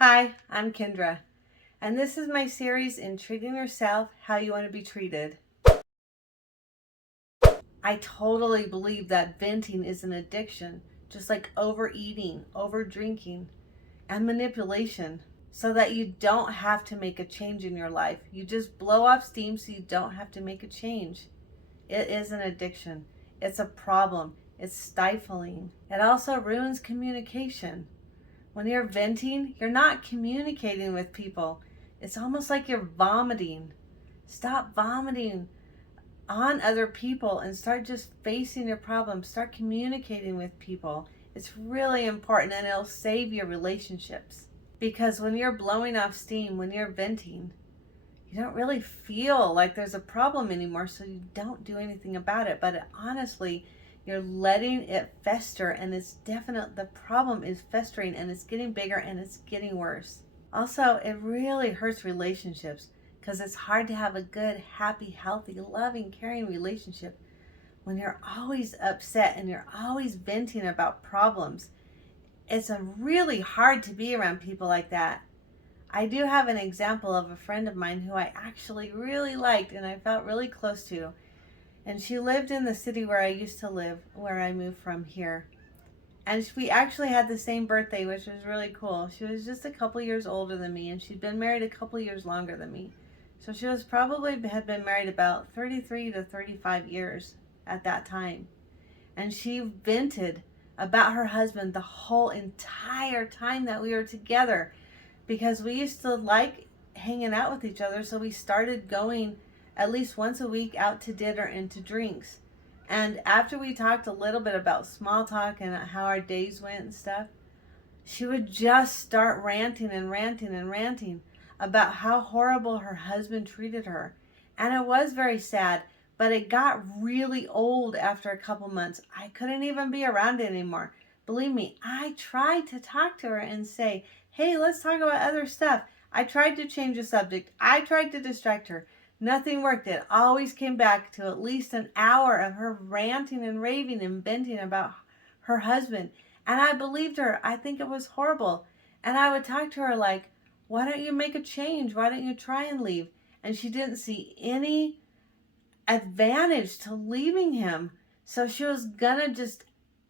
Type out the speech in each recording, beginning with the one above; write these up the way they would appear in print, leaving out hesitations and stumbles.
Hi, I'm Kendra, and this is my series in Treating Yourself How You Want to Be Treated. I totally believe that venting is an addiction, just like overeating, over drinking, and manipulation, so that you don't have to make a change in your life. You just blow off steam so you don't have to make a change. It is an addiction, it's a problem, it's stifling. It also ruins communication. When you're venting, you're not communicating with people. It's almost like you're vomiting. Stop vomiting on other people and start just facing your problems. Start communicating with people. It's really important and it'll save your relationships. Because when you're blowing off steam, when you're venting, you don't really feel like there's a problem anymore, so you don't do anything about it. But honestly, you're letting it fester, and it's definite. The problem is festering, and it's getting bigger, and it's getting worse. Also, it really hurts relationships because it's hard to have a good, happy, healthy, loving, caring relationship when you're always upset and you're always venting about problems. It's a really hard to be around people like that. I do have an example of a friend of mine who I actually really liked and I felt really close to. And she lived in the city where I used to live, where I moved from here. And we actually had the same birthday, which was really cool. She was just a couple years older than me, and she'd been married a couple years longer than me. So she was probably had been married about 33 to 35 years at that time. And she vented about her husband the whole entire time that we were together, because we used to like hanging out with each other. So we started going at least once a week out to dinner and to drinks. And after we talked a little bit about small talk and how our days went and stuff, she would just start ranting and ranting and ranting about how horrible her husband treated her. And it was very sad, but it got really old after a couple months. I couldn't even be around it anymore. Believe me, I tried to talk to her and say, hey, let's talk about other stuff. I tried to change the subject. I tried to distract her. Nothing worked. It always came back to at least an hour of her ranting and raving and venting about her husband. And I believed her. I think it was horrible. And I would talk to her like, why don't you make a change? Why don't you try and leave? And she didn't see any advantage to leaving him. So she was gonna just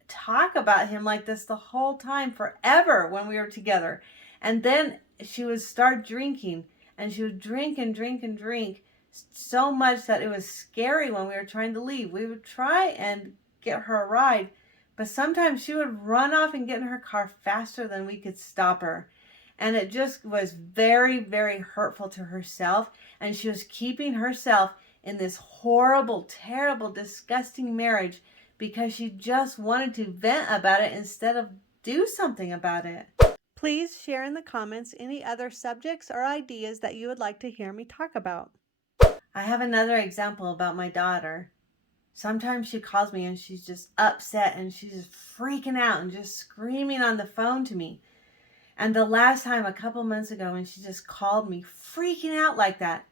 talk about him like this the whole time, forever, when we were together. And then she would start drinking, and she would drink and drink and drink so much that it was scary when we were trying to leave. We would try and get her a ride, but sometimes she would run off and get in her car faster than we could stop her. And it just was very, very hurtful to herself. And she was keeping herself in this horrible, terrible, disgusting marriage because she just wanted to vent about it instead of do something about it. Please share in the comments any other subjects or ideas that you would like to hear me talk about. I have another example about my daughter. Sometimes she calls me and she's just upset and she's just freaking out and just screaming on the phone to me. And the last time, a couple months ago, when she just called me freaking out like that,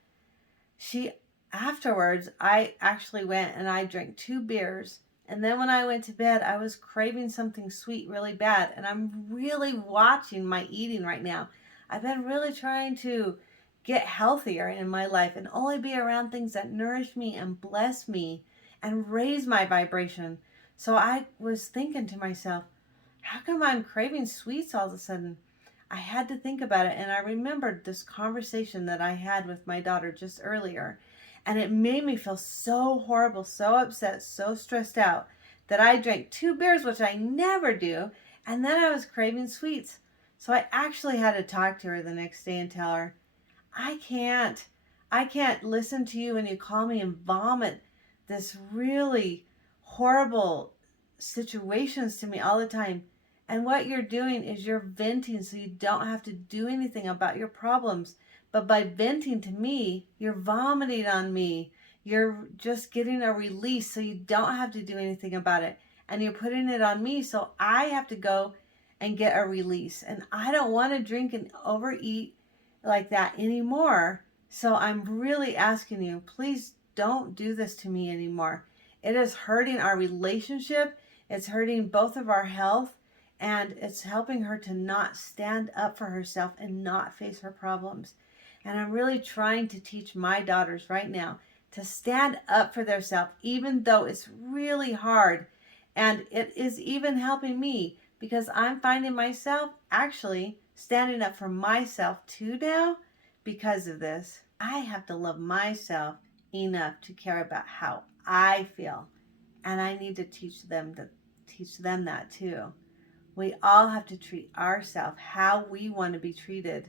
afterwards, I actually went and I drank 2 beers. And then when I went to bed, I was craving something sweet really bad. And I'm really watching my eating right now. I've been really trying to get healthier in my life and only be around things that nourish me and bless me and raise my vibration. So I was thinking to myself, how come I'm craving sweets all of a sudden? I had to think about it, and I remembered this conversation that I had with my daughter just earlier. And it made me feel so horrible, so upset, so stressed out that I drank 2 beers, which I never do, and then I was craving sweets. So I actually had to talk to her the next day and tell her, I can't listen to you when you call me and vomit this really horrible situations to me all the time. And what you're doing is you're venting so you don't have to do anything about your problems. But by venting to me, you're vomiting on me. You're just getting a release so you don't have to do anything about it. And you're putting it on me so I have to go and get a release. And I don't want to drink and overeat like that anymore. So I'm really asking you, please don't do this to me anymore. It is hurting our relationship. It's hurting both of our health. And it's helping her to not stand up for herself and not face her problems. And I'm really trying to teach my daughters right now to stand up for themselves, even though it's really hard. And it is even helping me because I'm finding myself actually standing up for myself too now because of this. I have to love myself enough to care about how I feel. And I need to teach them that too. We all have to treat ourselves how we want to be treated.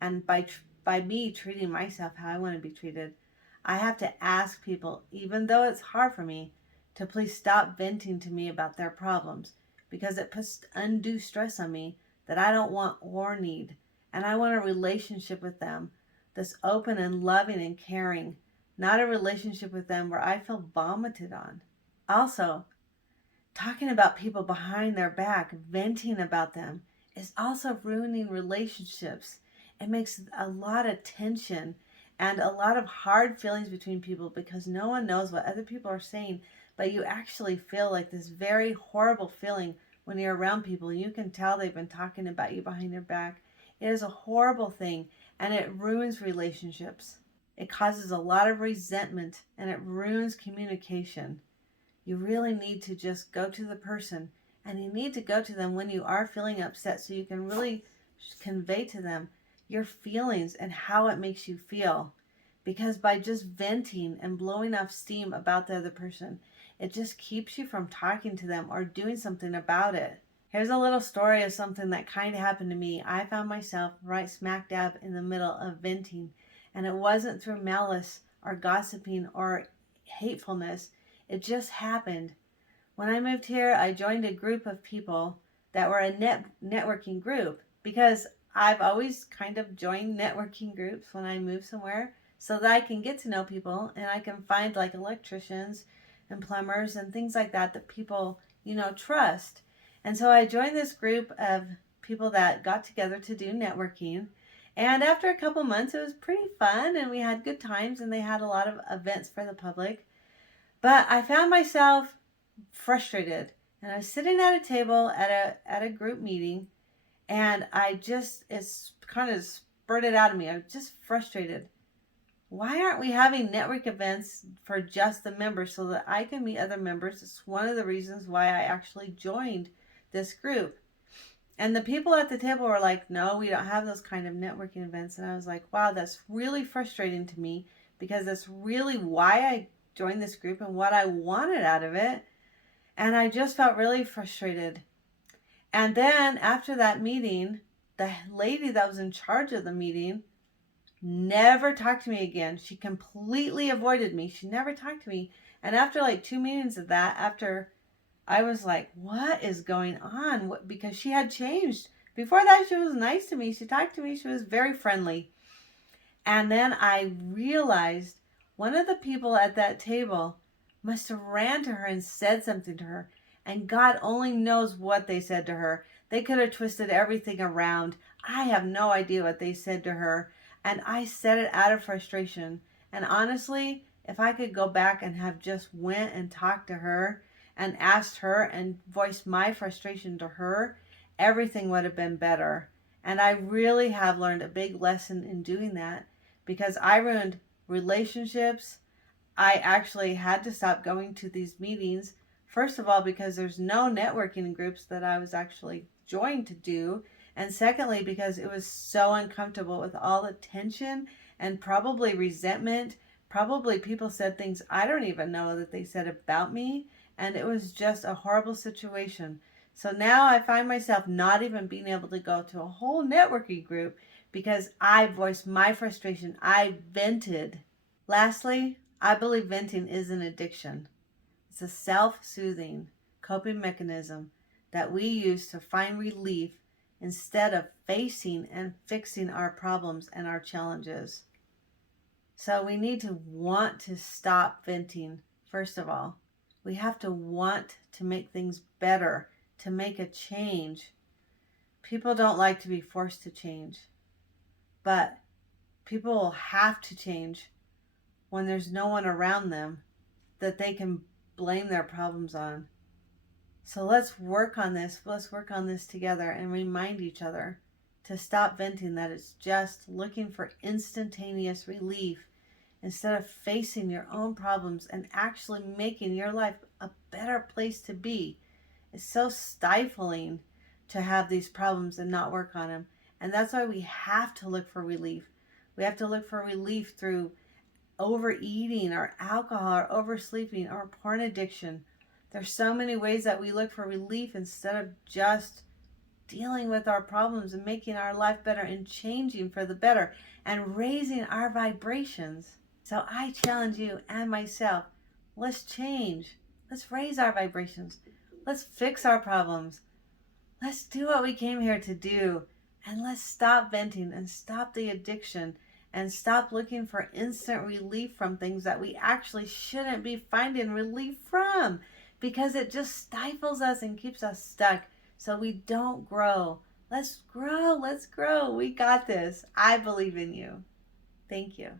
And by me treating myself how I want to be treated, I have to ask people, even though it's hard for me, to please stop venting to me about their problems because it puts undue stress on me that I don't want or need. And I want a relationship with them that's open and loving and caring, not a relationship with them where I feel vomited on. Also, talking about people behind their back, venting about them, is also ruining relationships. It makes a lot of tension and a lot of hard feelings between people because no one knows what other people are saying, but you actually feel like this very horrible feeling when you're around people. You can tell they've been talking about you behind your back. It is a horrible thing, and it ruins relationships. It causes a lot of resentment, and it ruins communication. You really need to just go to the person, and you need to go to them when you are feeling upset so you can really convey to them your feelings and how it makes you feel. Because by just venting and blowing off steam about the other person, it just keeps you from talking to them or doing something about it. Here's a little story of something that kind of happened to me. I found myself right smack dab in the middle of venting, and it wasn't through malice or gossiping or hatefulness. It just happened. When I moved here, I joined a group of people that were a networking group because I've always kind of joined networking groups when I move somewhere so that I can get to know people and I can find like electricians and plumbers and things like that that people, trust. And so I joined this group of people that got together to do networking. And after a couple months, it was pretty fun and we had good times and they had a lot of events for the public. But I found myself frustrated, and I was sitting at a table at a group meeting, and it's kind of spurted out of me. I'm just frustrated. Why aren't we having network events for just the members so that I can meet other members? It's one of the reasons why I actually joined this group. And the people at the table were like, no, we don't have those kind of networking events. And I was like, wow, that's really frustrating to me because that's really why I joined this group and what I wanted out of it. And I just felt really frustrated. And then after that meeting, the lady that was in charge of the meeting never talked to me again. She completely avoided me. She never talked to me. And after like 2 meetings of that, after I was like, what is going on? Because she had changed. Before that, she was nice to me. She talked to me. She was very friendly. And then I realized one of the people at that table must have ran to her and said something to her. And God only knows what they said to her. They could have twisted everything around. I have no idea what they said to her. And I said it out of frustration. And honestly, if I could go back and have just went and talked to her and asked her and voiced my frustration to her, everything would have been better. And I really have learned a big lesson in doing that because I ruined relationships. I actually had to stop going to these meetings. First of all, because there's no networking groups that I was actually joined to do. And secondly, because it was so uncomfortable with all the tension and probably resentment. Probably people said things I don't even know that they said about me. And it was just a horrible situation. So now I find myself not even being able to go to a whole networking group because I voiced my frustration. I vented. Lastly, I believe venting is an addiction. It's a self-soothing coping mechanism that we use to find relief instead of facing and fixing our problems and our challenges. So we need to want to stop venting, first of all. We have to want to make things better, to make a change. People don't like to be forced to change, but people will have to change when there's no one around them that they can blame their problems on. So let's work on this. Let's work on this together and remind each other to stop venting, that it's just looking for instantaneous relief instead of facing your own problems and actually making your life a better place to be. It's so stifling to have these problems and not work on them. And that's why we have to look for relief. We have to look for relief through overeating or alcohol or oversleeping or porn addiction. There's so many ways that we look for relief instead of just dealing with our problems and making our life better and changing for the better and raising our vibrations. So I challenge you and myself, let's change. Let's raise our vibrations. Let's fix our problems. Let's do what we came here to do. And let's stop venting and stop the addiction and stop looking for instant relief from things that we actually shouldn't be finding relief from, because it just stifles us and keeps us stuck so we don't grow. Let's grow. Let's grow. We got this. I believe in you. Thank you.